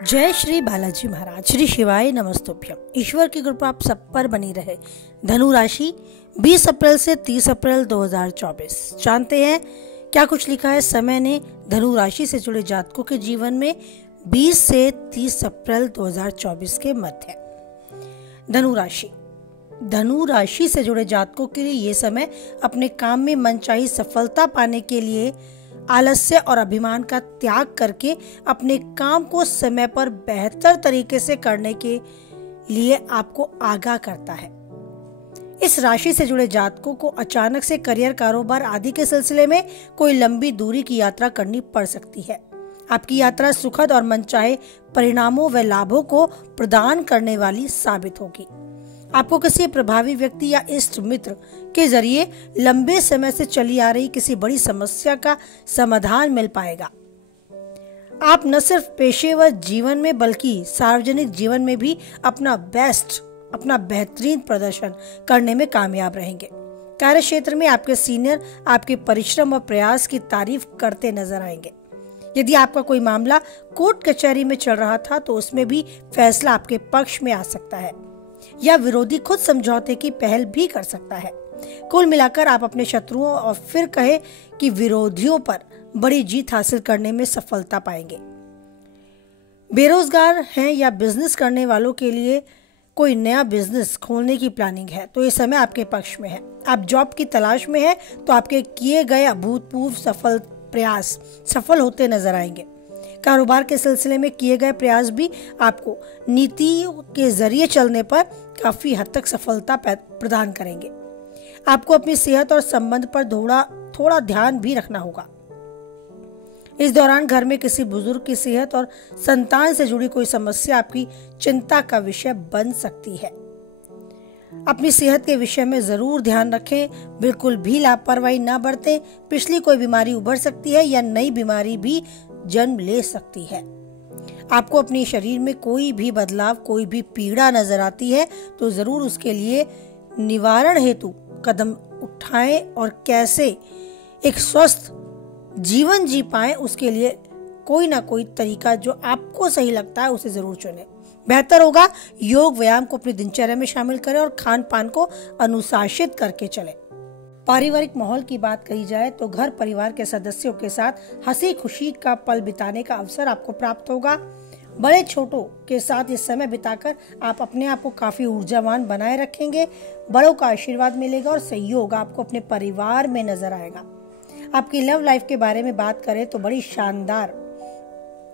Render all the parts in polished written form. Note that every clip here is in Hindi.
जय श्री बालाजी महाराज, श्री शिवाय नमस्तुभ्यम। ईश्वर की कृपा आप सब पर बनी रहे। धनु राशि 20 अप्रैल से 30 अप्रैल 2024। जानते हैं क्या कुछ लिखा है समय ने धनु राशि से जुड़े जातकों के जीवन में 20 से 30 अप्रैल 2024 के मध्य। धनु राशि से जुड़े जातकों के लिए ये समय अपने काम में मनचाही सफलता पाने के लिए आलस्य और अभिमान का त्याग करके अपने काम को समय पर बेहतर तरीके से करने के लिए आपको आगाह करता है। इस राशि से जुड़े जातकों को अचानक से करियर, कारोबार आदि के सिलसिले में कोई लंबी दूरी की यात्रा करनी पड़ सकती है। आपकी यात्रा सुखद और मनचाहे परिणामों व लाभों को प्रदान करने वाली साबित होगी। आपको किसी प्रभावी व्यक्ति या इष्ट मित्र के जरिए लंबे समय से चली आ रही किसी बड़ी समस्या का समाधान मिल पाएगा। आप न सिर्फ पेशेवर जीवन में बल्कि सार्वजनिक जीवन में भी अपना बेहतरीन प्रदर्शन करने में कामयाब रहेंगे। कार्य क्षेत्र में आपके सीनियर आपके परिश्रम और प्रयास की तारीफ करते नजर आएंगे। यदि आपका कोई मामला कोर्ट कचहरी में चल रहा था तो उसमें भी फैसला आपके पक्ष में आ सकता है या विरोधी खुद समझौते की पहल भी कर सकता है। कुल मिलाकर आप अपने शत्रुओं और फिर कहे कि विरोधियों पर बड़ी जीत हासिल करने में सफलता पाएंगे। बेरोजगार हैं या बिजनेस करने वालों के लिए कोई नया बिजनेस खोलने की प्लानिंग है तो ये समय आपके पक्ष में है। आप जॉब की तलाश में हैं तो आपके किए गए अभूतपूर्व प्रयास सफल होते नजर आएंगे। कारोबार के सिलसिले में किए गए प्रयास भी आपको नीति के जरिए चलने पर काफी हद तक सफलता प्रदान करेंगे। आपको अपनी सेहत और संबंध पर थोड़ा ध्यान भी रखना होगा। इस दौरान घर में किसी बुजुर्ग की सेहत और संतान से जुड़ी कोई समस्या आपकी चिंता का विषय बन सकती है। अपनी सेहत के विषय में जरूर ध्यान रखें, बिल्कुल भी लापरवाही ना बरतें। पिछली कोई बीमारी उभर सकती है या नई बीमारी भी जन्म ले सकती है। आपको अपने शरीर में कोई भी बदलाव, कोई भी पीड़ा नजर आती है तो जरूर उसके लिए निवारण हेतु कदम उठाएं और कैसे एक स्वस्थ जीवन जी पाएं उसके लिए कोई ना कोई तरीका जो आपको सही लगता है उसे जरूर चुनें। बेहतर होगा योग व्यायाम को अपनी दिनचर्या में शामिल करें और खान पान को अनुशासित करके चलें। पारिवारिक माहौल की बात कही जाए तो घर परिवार के सदस्यों के साथ हंसी खुशी का पल बिताने का अवसर आपको प्राप्त होगा। बड़े छोटों के साथ इस समय बिताकर आप अपने आप को काफी ऊर्जावान बनाए रखेंगे। बड़ों का आशीर्वाद मिलेगा और सहयोग आपको अपने परिवार में नजर आएगा। आपकी लव लाइफ के बारे में बात करें तो बड़ी शानदार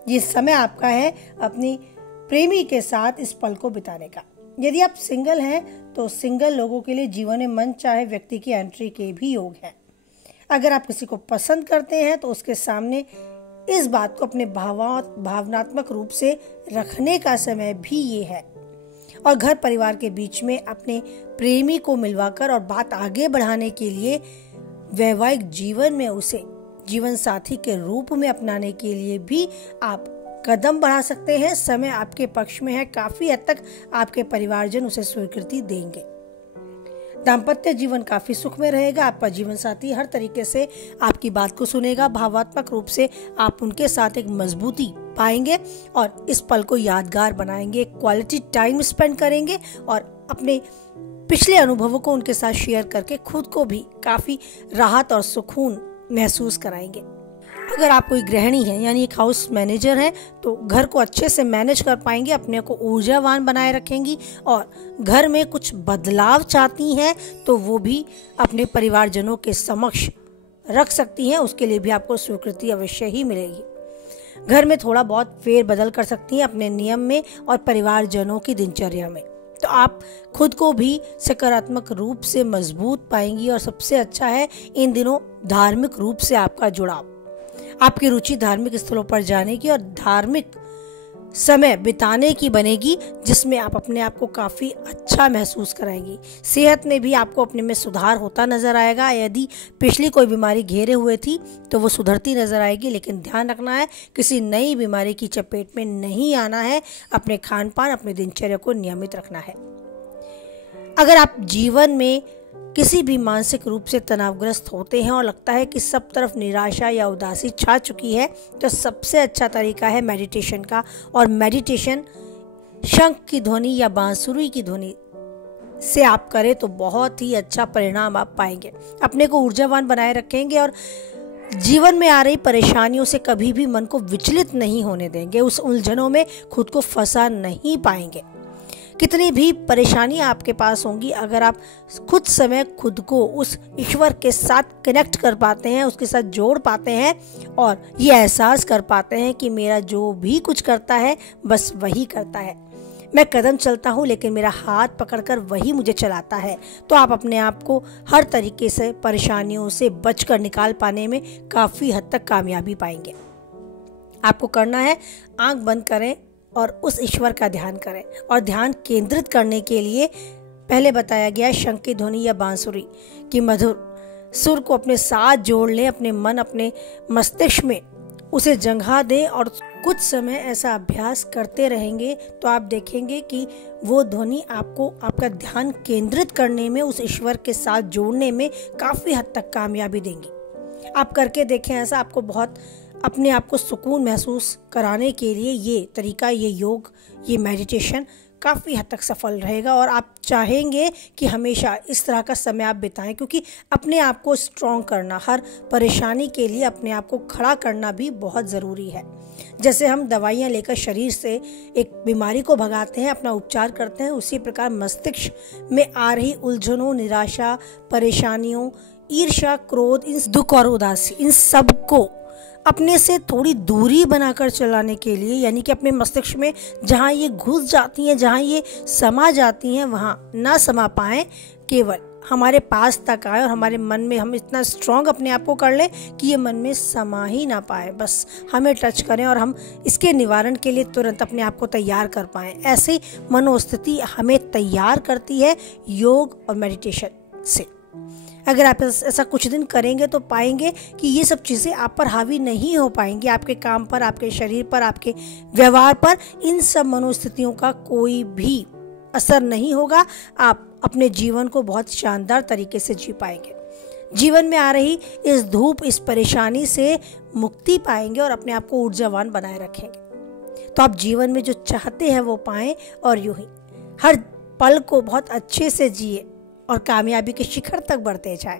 ये समय आपका है अपनी प्रेमी के साथ इस पल को बिताने का। यदि आप सिंगल हैं तो सिंगल लोगों के लिए जीवन में मन चाहे व्यक्ति की एंट्री के भी योग हैं। अगर आप किसी को पसंद करते हैं तो उसके सामने इस बात को अपने भावनात्मक रूप से रखने का समय भी ये है और घर परिवार के बीच में अपने प्रेमी को मिलवाकर और बात आगे बढ़ाने के लिए वैवाहिक जीवन में उसे जीवन साथी के रूप में अपनाने के लिए भी आप कदम बढ़ा सकते हैं। समय आपके पक्ष में है। काफी हद तक आपके परिवारजन उसे स्वीकृति देंगे। दाम्पत्य जीवन काफी सुख में रहेगा। आपका जीवन साथी हर तरीके से आपकी बात को सुनेगा। भावात्मक रूप से आप उनके साथ एक मजबूती पाएंगे और इस पल को यादगार बनाएंगे। क्वालिटी टाइम स्पेंड करेंगे और अपने पिछले अनुभवों को उनके साथ शेयर करके खुद को भी काफी राहत और सुकून महसूस कराएंगे। अगर आप कोई गृहिणी हैं यानी एक हाउस मैनेजर हैं तो घर को अच्छे से मैनेज कर पाएंगे, अपने को ऊर्जावान बनाए रखेंगी और घर में कुछ बदलाव चाहती हैं तो वो भी अपने परिवारजनों के समक्ष रख सकती हैं। उसके लिए भी आपको स्वीकृति अवश्य ही मिलेगी। घर में थोड़ा बहुत फेरबदल कर सकती हैं अपने नियम में और परिवारजनों की दिनचर्या में तो आप खुद को भी सकारात्मक रूप से मजबूत पाएंगी। और सबसे अच्छा है इन दिनों धार्मिक रूप से आपका जुड़ाव। आपकी रुचि धार्मिक स्थलों पर जाने की और धार्मिक समय बिताने की बनेगी जिसमें आप अपने आप को काफी अच्छा महसूस कराएंगी। सेहत में भी आपको अपने में सुधार होता नजर आएगा। यदि पिछली कोई बीमारी घेरे हुए थी तो वो सुधरती नजर आएगी, लेकिन ध्यान रखना है किसी नई बीमारी की चपेट में नहीं आना है। अपने खान पान अपने दिनचर्या को नियमित रखना है। अगर आप जीवन में किसी भी मानसिक रूप से तनावग्रस्त होते हैं और लगता है कि सब तरफ निराशा या उदासी छा चुकी है, तो सबसे अच्छा तरीका है मेडिटेशन का। और मेडिटेशन शंख की ध्वनि या बांसुरी की ध्वनि से आप करें तो बहुत ही अच्छा परिणाम आप पाएंगे। अपने को ऊर्जावान बनाए रखेंगे और जीवन में आ रही परेशानियों से कभी भी मन को विचलित नहीं होने देंगे। उस उलझनों में खुद को फंसा नहीं पाएंगे। कितनी भी परेशानी आपके पास होंगी, अगर आप कुछ समय खुद को उस ईश्वर के साथ कनेक्ट कर पाते हैं, उसके साथ जोड़ पाते हैं और ये एहसास कर पाते हैं कि मेरा जो भी कुछ करता है बस वही करता है। मैं कदम चलता हूँ लेकिन मेरा हाथ पकड़कर वही मुझे चलाता है, तो आप अपने आप को हर तरीके से परेशानियों से बचकर निकाल पाने में काफ़ी हद तक कामयाबी पाएंगे। आपको करना है, आंख बंद करें और उस ईश्वर का ध्यान करें। और ध्यान केंद्रित करने के लिए पहले बताया गया शंख की ध्वनि या बांसुरी की मधुर सुर को अपने साथ जोड़ लें। अपने मन, अपने मस्तिष्क में उसे जगह दें और कुछ समय ऐसा अभ्यास करते रहेंगे तो आप देखेंगे कि वो ध्वनि आपको आपका ध्यान केंद्रित करने में, उस ईश्वर के साथ जोड़ने में काफ़ी हद तक कामयाबी देंगी। आप करके देखें ऐसा। आपको बहुत अपने आप को सुकून महसूस कराने के लिए ये तरीका, ये योग, ये मेडिटेशन काफ़ी हद तक सफल रहेगा और आप चाहेंगे कि हमेशा इस तरह का समय आप बिताएं, क्योंकि अपने आप को स्ट्रॉन्ग करना, हर परेशानी के लिए अपने आप को खड़ा करना भी बहुत ज़रूरी है। जैसे हम दवाइयाँ लेकर शरीर से एक बीमारी को भगाते हैं, अपना उपचार करते हैं, उसी प्रकार मस्तिष्क में आ रही उलझनों, निराशा, परेशानियों, ईर्ष्या, क्रोध, इन दुख और उदासी, इन सब को अपने से थोड़ी दूरी बनाकर चलाने के लिए, यानी कि अपने मस्तिष्क में जहाँ ये घुस जाती हैं, जहाँ ये समा जाती हैं, वहाँ ना समा पाएं, केवल हमारे पास तक आए और हमारे मन में हम इतना स्ट्रॉन्ग अपने आप को कर लें कि ये मन में समा ही ना पाए, बस हमें टच करें और हम इसके निवारण के लिए तुरंत अपने आप को तैयार कर पाएं। ऐसी मनोस्थिति हमें तैयार करती है योग और मेडिटेशन से। अगर आप ऐसा कुछ दिन करेंगे तो पाएंगे कि ये सब चीज़ें आप पर हावी नहीं हो पाएंगी। आपके काम पर, आपके शरीर पर, आपके व्यवहार पर इन सब मनोस्थितियों का कोई भी असर नहीं होगा। आप अपने जीवन को बहुत शानदार तरीके से जी पाएंगे। जीवन में आ रही इस धूप, इस परेशानी से मुक्ति पाएंगे और अपने आप को ऊर्जावान बनाए रखेंगे। तो आप जीवन में जो चाहते हैं वो पाएं और यूं ही हर पल को बहुत अच्छे से जिए और कामयाबी के शिखर तक बढ़ते जाएं।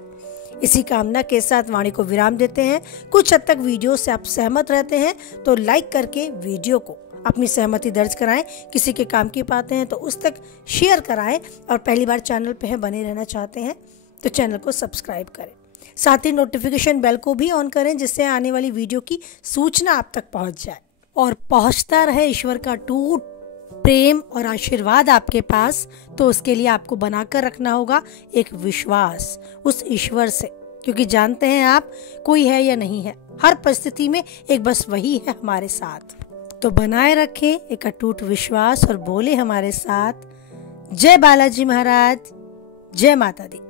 इसी कामना के साथ वाणी को विराम देते हैं। कुछ हद तक वीडियो से आप सहमत रहते हैं तो लाइक करके वीडियो को अपनी सहमति दर्ज कराएं। किसी के काम की पाते हैं तो उस तक शेयर कराएं और पहली बार चैनल पे हैं, बने रहना चाहते हैं तो चैनल को सब्सक्राइब करें। साथ ही नोटिफिकेशन बेल को भी ऑन करें जिससे आने वाली वीडियो की सूचना आप तक पहुंच जाए और पहुंचता रहे ईश्वर का टूट प्रेम और आशीर्वाद आपके पास। तो उसके लिए आपको बनाकर रखना होगा एक विश्वास उस ईश्वर से, क्योंकि जानते हैं आप कोई है या नहीं है, हर परिस्थिति में एक बस वही है हमारे साथ। तो बनाए रखें एक अटूट विश्वास और बोले हमारे साथ, जय बालाजी महाराज, जय माता दी।